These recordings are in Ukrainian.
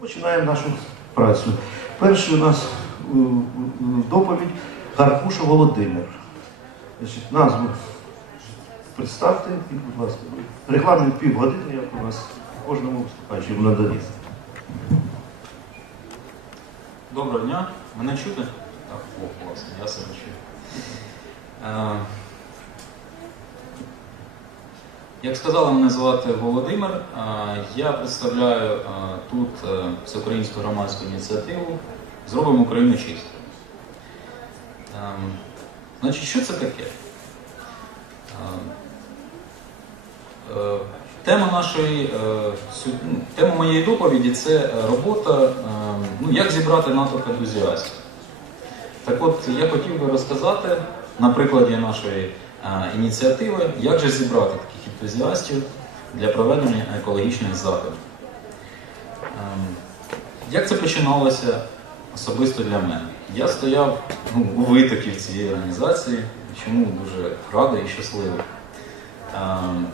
Починаємо нашу працю. Перший у нас е, е, доповідь Гаркуша Володимир. Значить, назву представте, і, будь ласка. Регламент півгодини, як у нас кожному виступаючому надається. Доброго дня, мене чути? Так, о, класно, я себе чую. Як сказали, мене звати Володимир. Я представляю тут е, всеукраїнську громадську ініціативу Зробимо Україну чистою. Е, Значить, що це таке? Е, е, Тема нашої е, ну, тема моєї доповіді це робота, е, ну, як зібрати натовп ентузіастів. Так от я хотів би розказати на прикладі нашої ініціативи, як же зібрати таких ентузіастів для проведення екологічних заходів. Ем, Як це починалося особисто для мене? Я стояв ну, у витоків цієї організації, чому дуже радий і щасливий. Ем,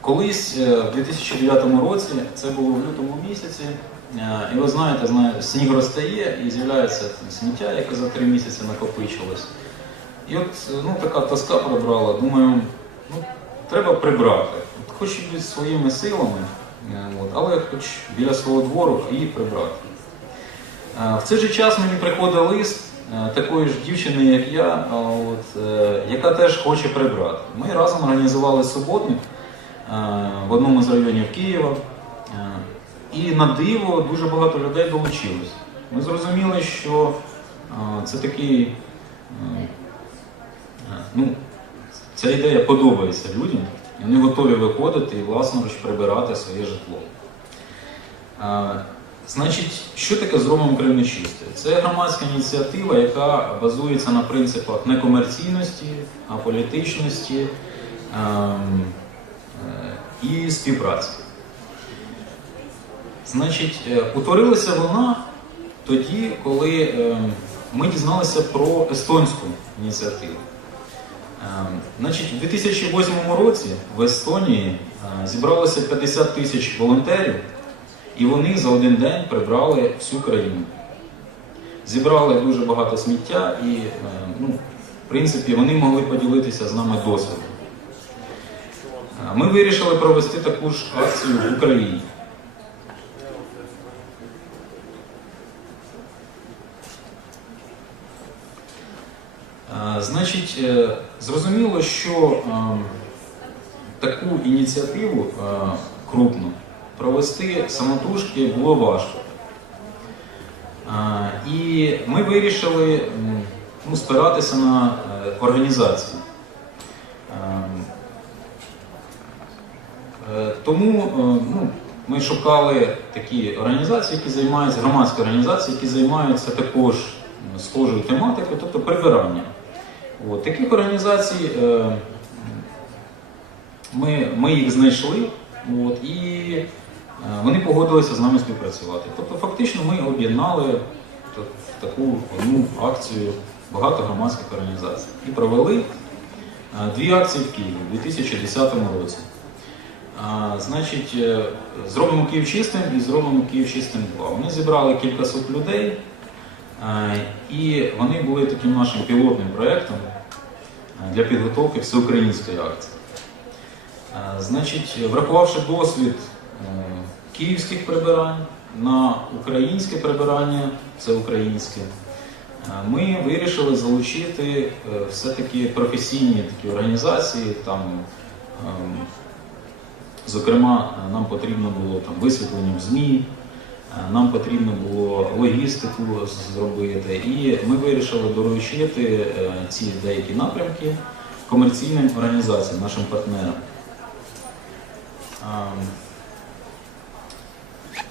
Колись е, в 2009 році, це було в лютому місяці, е, і ви знаєте, знає, сніг розтає і з'являється сміття, яке за три місяці накопичилось. І от е, ну, така тоска пробрала, думаю, ну, треба прибрати. От, хоч і своїми силами, е, от, але хоч біля свого двору і прибрати. Е, В цей же час мені приходить лист такої ж дівчини, як я, от, яка теж хоче прибрати. Ми разом організували суботник в одному з районів Києва. І на диво дуже багато людей долучилось. Ми зрозуміли, що це такий. Ну, ця ідея подобається людям, і вони готові виходити і власноруч прибирати своє житло. Е, Значить, що таке зробимо Україну чистою? Це громадська ініціатива, яка базується на принципах некомерційності, аполітичності ем, е, і співпраці. Значить, е, утворилася вона тоді, коли е, ми дізналися про естонську ініціативу. Е, Значить, у 2008 році в Естонії е, зібралося 50 тисяч волонтерів, і вони за один день прибрали всю країну. Зібрали дуже багато сміття, і, е, ну, в принципі, вони могли поділитися з нами досвідом. Е, Ми вирішили провести таку ж акцію в Україні. Значить, е, зрозуміло, що е, таку ініціативу е, крупну провести самотужки було важко. І ми вирішили ну, спиратися на організації. Тому ну, ми шукали такі організації, які займаються, громадські організації, які займаються також схожою тематикою, тобто прибиранням. От, таких організацій е, ми, ми їх знайшли от, і е, вони погодилися з нами співпрацювати. Тобто, фактично, ми об'єднали в таку одну акцію багато громадських організацій і провели е, дві акції в Києві у 2010 році. А, значить, е, зробимо Київ чистим і зробимо Київ чистим 2. Вони зібрали кількасот людей, е, і вони були таким нашим пілотним проєктом е, для підготовки всеукраїнської акції. Значить, врахувавши досвід е, київських прибирань на українське прибирання, всеукраїнське, е, ми вирішили залучити все-таки професійні такі організації. Там, ем, Зокрема, нам потрібно було там висвітлення в ЗМІ, нам потрібно було логістику зробити, і ми вирішили доручити е, ці деякі напрямки комерційним організаціям, нашим партнерам.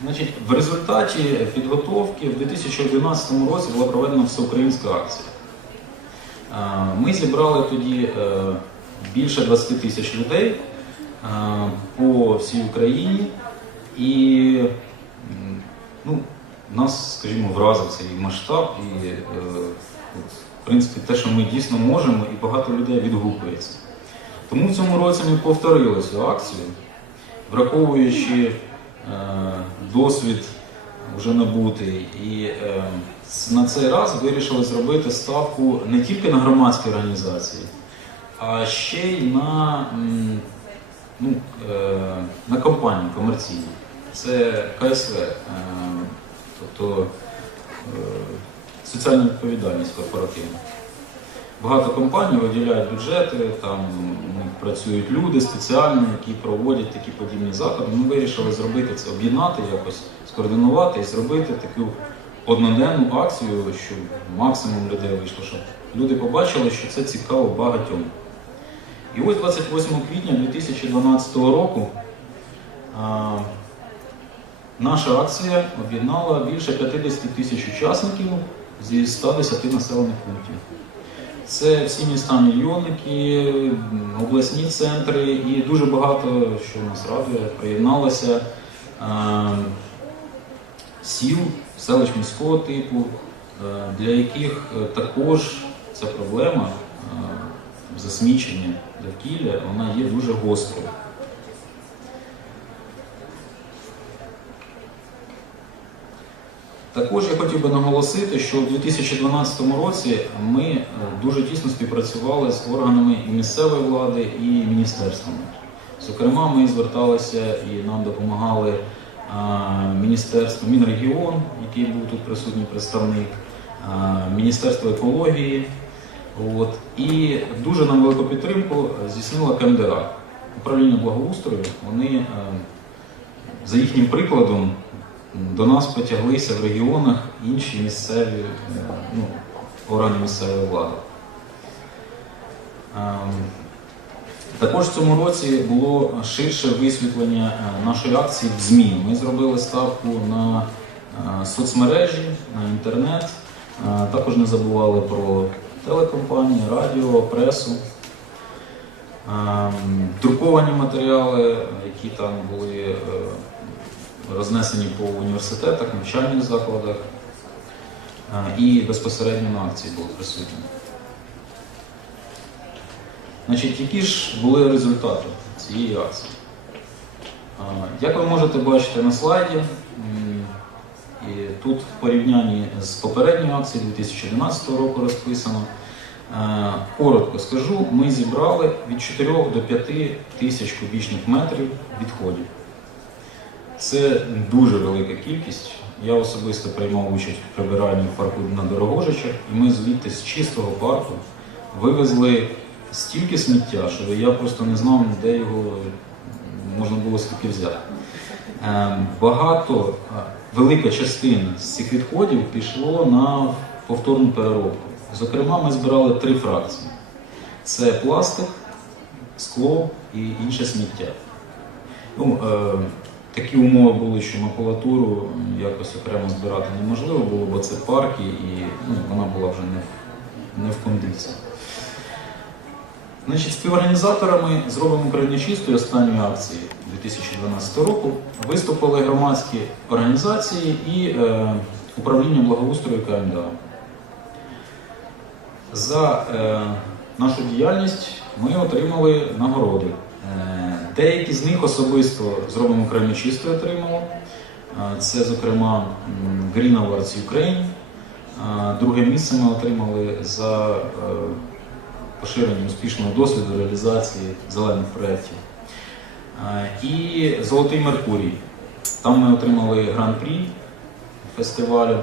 Значить, в результаті підготовки в 2011 році була проведена всеукраїнська акція. Ми зібрали тоді е, більше 20 тисяч людей по всій Україні, і ну, нас, скажімо, вразив цей масштаб і е, в принципі те, що ми дійсно можемо, і багато людей відгукується. Тому в цьому році ми повторили цю акцію, враховуючи досвід вже набутий. І е, на цей раз вирішили зробити ставку не тільки на громадські організації, а ще й на, ну, е, на компанії комерційні. Це КСВ, е, тобто е, соціальна відповідальність корпоративна. Багато компаній виділяють бюджети, там працюють люди спеціальні, які проводять такі подібні заходи. Ми вирішили зробити це, об'єднати якось, скоординувати і зробити таку одноденну акцію, щоб максимум людей вийшло, щоб люди побачили, що це цікаво багатьом. І ось 28 квітня 2012 року наша акція об'єднала більше 50 тисяч учасників зі 110 населених пунктів. Це всі міста мільйонники, обласні центри і дуже багато, що нас радує, приєдналося е, сіл, селищ міського типу, е, для яких е, також ця проблема засмічення довкілля вона є дуже гострою. Також я хотів би наголосити, що у 2012 році ми е, дуже тісно співпрацювали з органами і місцевої влади і міністерствами. Зокрема, ми зверталися і нам допомагали Міністерство Мінрегіон, який був тут присутній представник, Міністерство екології. От. І дуже нам велику підтримку здійснила КМДА. Управління благоустрою. Вони е, за їхнім прикладом до нас потяглися в регіонах інші місцеві е, ну, органи місцевої влади. Ем, Також в цьому році було ширше висвітлення е, нашої акції в ЗМІ. Ми зробили ставку на е, соцмережі, на інтернет. Також не забували про телекомпанії, радіо, пресу. Ем, Друковані матеріали, які там були рознесені по університетах, навчальних закладах е, і безпосередньо на акції були присутні. Значить, які ж були результати цієї акції? Е, Як ви можете бачити на слайді, і тут в порівнянні з попередньою акцією 2011 року розписано. Е, Коротко скажу, ми зібрали від 4 до 5 тисяч кубічних метрів відходів. Це дуже велика кількість. Я особисто приймав участь в прибиранні парку на Дорогожичах, і ми звідти з чистого парку вивезли стільки сміття, що я просто не знав, де його можна було скільки взяти. Е, Багато, е, велика частина з цих відходів пішло на повторну переробку. Зокрема, ми збирали три фракції: це пластик, скло і інше сміття. Ну, е, такі умови були, що макулатуру якось окремо збирати неможливо було, бо це парки і ну, вона була вже не в, не в кондиції. Значить, співорганізаторами зробимо Україну чистою останньої акції 2012 року виступили громадські організації і е, управління благоустрою КМДА. За е, нашу діяльність ми отримали нагороди. Деякі з них особисто зробимо Україну чистою отримали. Це, зокрема, Green Awards Ukraine. Друге місце ми отримали за е, поширення успішного досвіду реалізації зелених проєктів. І Золотий Меркурій. Там ми отримали гран-прі фестивалю.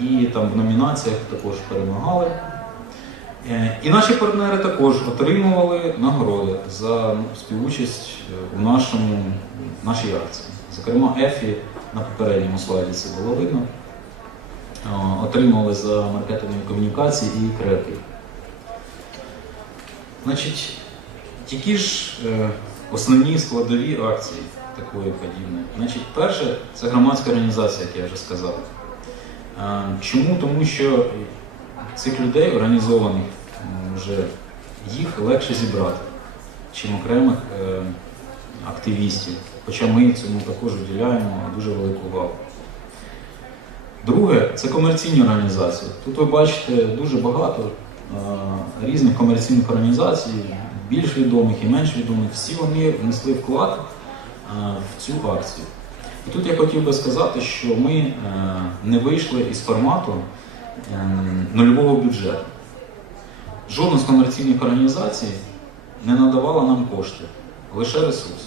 І там в номінаціях також перемагали. Е, І наші партнери також отримували нагороди за співучасть е, у нашому, нашій акції. Зокрема, ЕФІ на попередньому слайді це було видно. Е, Отримали за маркетингові комунікації і креатив. Значить, які ж основні складові акції такої подібної? Значить, перше, це громадська організація, як я вже сказав. Чому? Тому що цих людей організованих вже їх легше зібрати, чим окремих е, активістів. Хоча ми цьому також уділяємо дуже велику увагу. Друге, це комерційні організації. Тут ви бачите дуже багато е, різних комерційних організацій, більш відомих і менш відомих. Всі вони внесли вклад в цю акцію. І тут я хотів би сказати, що ми е, не вийшли із формату е, нульового бюджету. Жодна з комерційних організацій не надавала нам кошти, лише ресурси.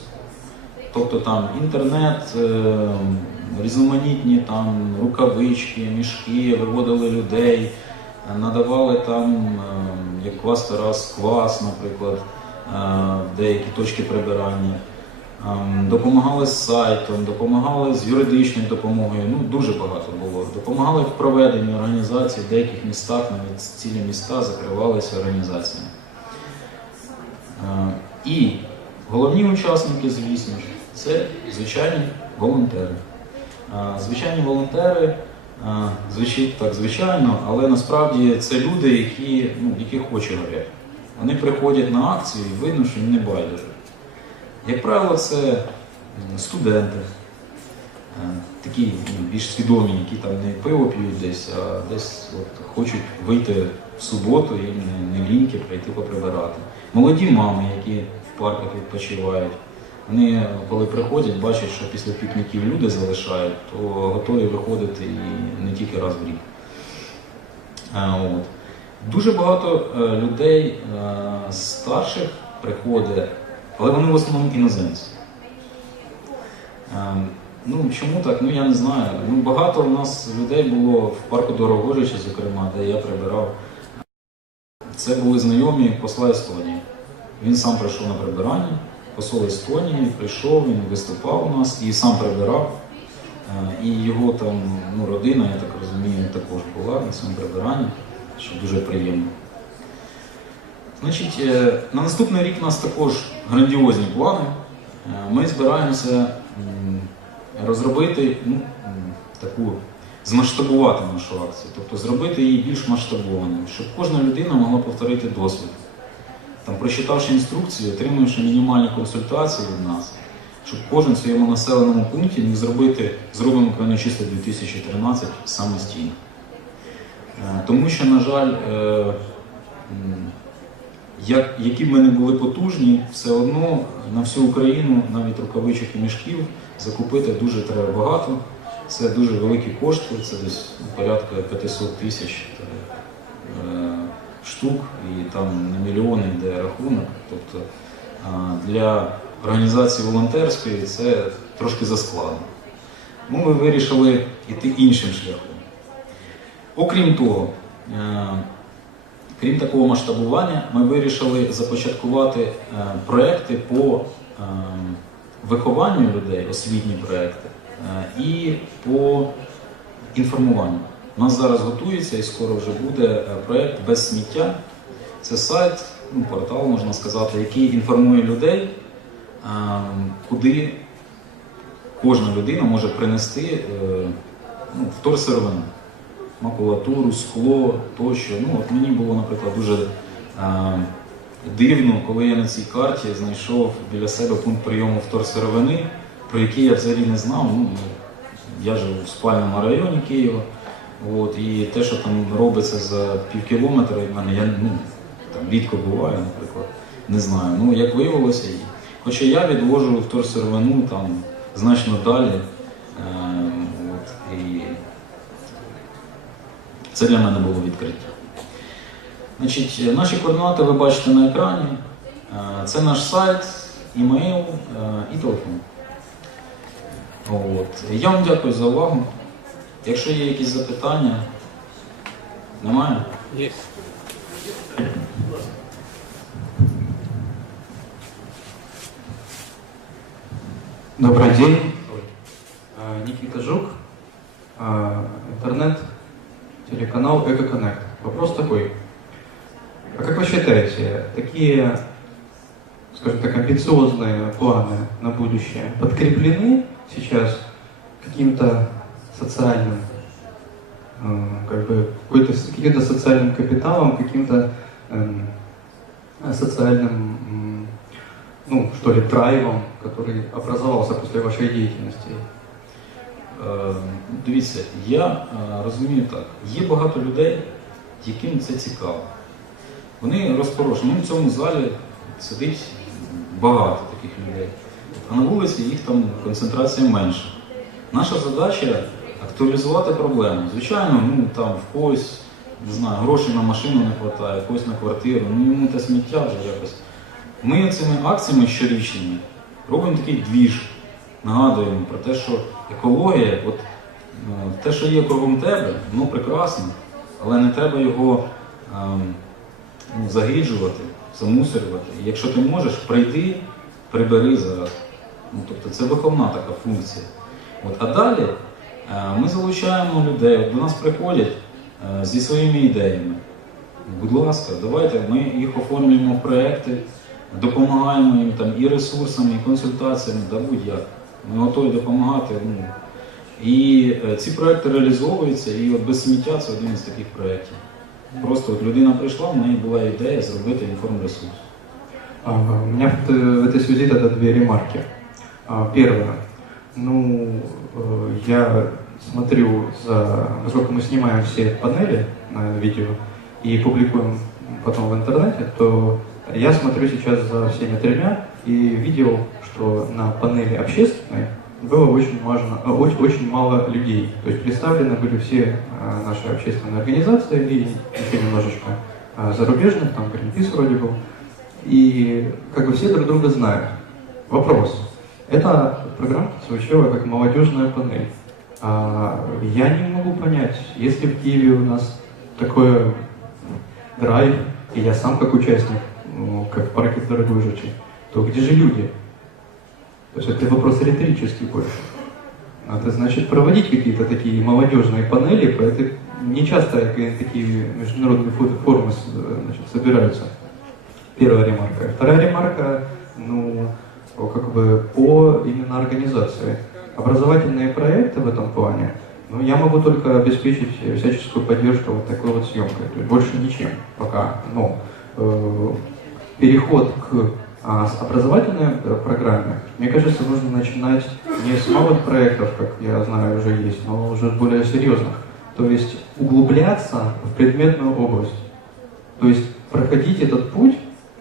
Тобто там інтернет, е, різноманітні там рукавички, мішки, виводили людей, надавали там, е, як квас Тарас, квас, наприклад, е, деякі точки прибирання. Допомагали з сайтом, допомагали з юридичною допомогою. Ну дуже багато було. Допомагали в проведенні організацій в деяких містах, навіть цілі міста закривалися організаціями. І головні учасники, звісно ж, це звичайні волонтери. Звичайні волонтери звучить так звичайно, але насправді це люди, які, ну, в яких очі горять. Вони приходять на акцію і видно, що їм не байдуже. Як правило, це студенти, е, такі ну, більш свідомі, які там не пиво п'ють десь, а десь от, хочуть вийти в суботу і не, не ліньки прийти поприбирати. Молоді мами, які в парках відпочивають. Вони, коли приходять, бачать, що після пікніків люди залишають, то готові виходити і не тільки раз в рік. Е, От. Дуже багато е, людей е, старших приходить, але вони в основному іноземці. Ем, Ну, чому так? Ну я не знаю. Ну, багато у нас людей було в парку Дорогожича, зокрема, де я прибирав. Це були знайомі посла Естонії. Він сам прийшов на прибирання, посол Естонії прийшов, він виступав у нас і сам прибирав. Е, І його там ну, родина, я так розумію, також була на цьому прибиранні, що дуже приємно. Значить, е, на наступний рік нас також грандіозні плани. Е, Ми збираємося розробити ну, таку, змасштабувати нашу акцію, тобто зробити її більш масштабованою, щоб кожна людина могла повторити досвід. Там, прочитавши інструкцію, отримуючи мінімальні консультації від нас, щоб кожен в своєму населеному пункті міг зробити зробимо чисто 2013 самостійно. Е, Тому що, на жаль, е, як, які б ми не були потужні, все одно на всю Україну, навіть рукавичок і мішків, закупити дуже треба багато. Це дуже великі кошти, це десь порядка 500 тисяч е, штук, і там на мільйони йде рахунок. Тобто для організації волонтерської це трошки заскладно. Ну, ми вирішили йти іншим шляхом. Окрім того, е, крім такого масштабування, ми вирішили започаткувати е, проекти по е, вихованню людей, освітні проекти, е, і по інформуванню. У нас зараз готується і скоро вже буде проект без сміття. Це сайт, ну, портал, можна сказати, який інформує людей, куди кожна людина може принести ну, вторсировину, макулатуру, скло тощо. Ну, от мені було, наприклад, дуже е, дивно, коли я на цій карті знайшов біля себе пункт прийому вторсировини, про який я взагалі не знав. Ну, я живу в спальному районі Києва. От, і те, що там робиться за пів кілометра від мене, я ну, там рідко буваю, наприклад, не знаю. Ну, як виявилося, хоча я відвожу вторсировину там значно далі. Е, от, і це для мене було відкриття. Значить, е, наші координати ви бачите на екрані. Е, Це наш сайт, імейл е, і телефон. От. Я вам дякую за увагу. Якщо є якісь запитання, немає? Есть. Добрый день. Никита Жук, интернет, телеканал Эко-Коннект. Вопрос такой. А как вы считаете, такие, скажем так, амбициозные планы на будущее подкреплены сейчас каким-то социальным, э, как бы, каким-то социальным капиталом, каким-то эм, социальным, ну, что ли, драйвом, который образовался после вашей деятельности? Е, Дивіться, я е, розумію так, є багато людей, яким це цікаво. Вони розпорошені. Ну, в цьому залі сидить багато таких людей. а на вулиці їх там концентрація менша. Наша задача актуалізувати проблему. Звичайно, ну там в когось не знаю, грошей на машину не вистачає, когось на квартиру, ну йому те сміття вже якось. Ми цими акціями щорічними робимо такий двіж, нагадуємо про те, що екологія, от е, те, що є кругом тебе, воно прекрасно, але не треба його ем, ну, загиджувати, замусорювати. І якщо ти можеш, прийди, прибери зараз. Ну, тобто це виховна така функція. От, а далі е, ми залучаємо людей, От до нас приходять е, зі своїми ідеями. Будь ласка, давайте ми їх оформлюємо в проекти, допомагаємо їм там і ресурсами, і консультаціями, да будь-як. Ми готові допомагати. Ну. І е, ці проекти реалізовуються, і от без сміття це один із таких проєктів. Просто от людина прийшла, в неї була ідея зробити інформресурс. А, У меня в, т- в этой связи тогда две ремарки. А, Первое. Ну, э, я смотрю за... Поскольку мы снимаем все панели на видео и публикуем потом в интернете, то я смотрю сейчас за всеми тремя и видел, что на панели общественной было очень, важно, э, очень, очень мало людей. То есть представлены были все э, наши общественные организации и еще немножечко э, зарубежных, там Greenpeace вроде был. И как бы все друг друга знают. Вопрос. Эта программа звучала как молодежная панель. А я не могу понять, если в Киеве у нас такой драйв, и я сам как участник, ну, как в парке дорогой жучи, то где же люди? То есть это вопрос риторический больше. Надо, значит, проводить какие-то такие молодежные панели, поэтому не часто такие международные фо- форумы значит, собираются. Первая ремарка. Вторая ремарка, ну, как бы по именно организации. Образовательные проекты в этом плане, ну, я могу только обеспечить всяческую поддержку вот такой вот съемкой. То есть больше ничем пока. Но э, переход к а, с образовательной э, программе, мне кажется, нужно начинать не с малых проектов, как я знаю уже есть, но уже более серьезных. То есть углубляться в предметную область. То есть проходить этот путь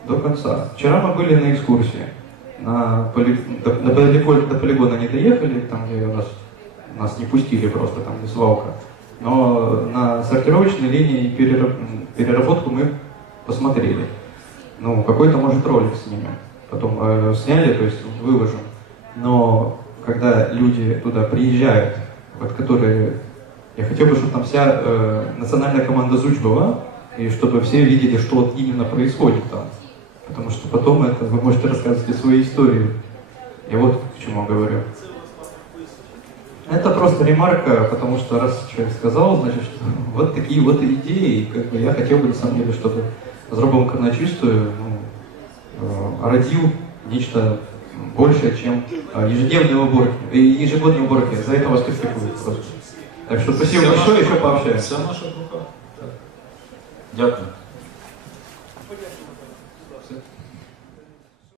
до конца. Вчера мы были на экскурсии. На поли- до, до полигона, до полигона не доехали, там где нас, нас не пустили просто, там где свалка. Но на сортировочной линии переработку мы посмотрели. Ну, какой-то, может, ролик снимем. Потом э, сняли, то есть выложим. Но когда люди туда приезжают, вот которые... Я хотел бы, чтобы там вся э, национальная команда ЗУЧ была, и чтобы все видели, что вот именно происходит там. Потому что потом это вы можете рассказывать и свои истории. Я вот к чему говорю. Это просто ремарка, потому что раз человек сказал, значит, что вот такие вот идеи, и как бы я хотел бы на самом деле, чтобы зробленка на чистую ну, э, родил нечто большее, чем э, ежедневные уборки, ежегодные уборки. За это вас критикуют просто. Так что спасибо Вся большое, еще пообщаемся. Вся наша рука. Дякую.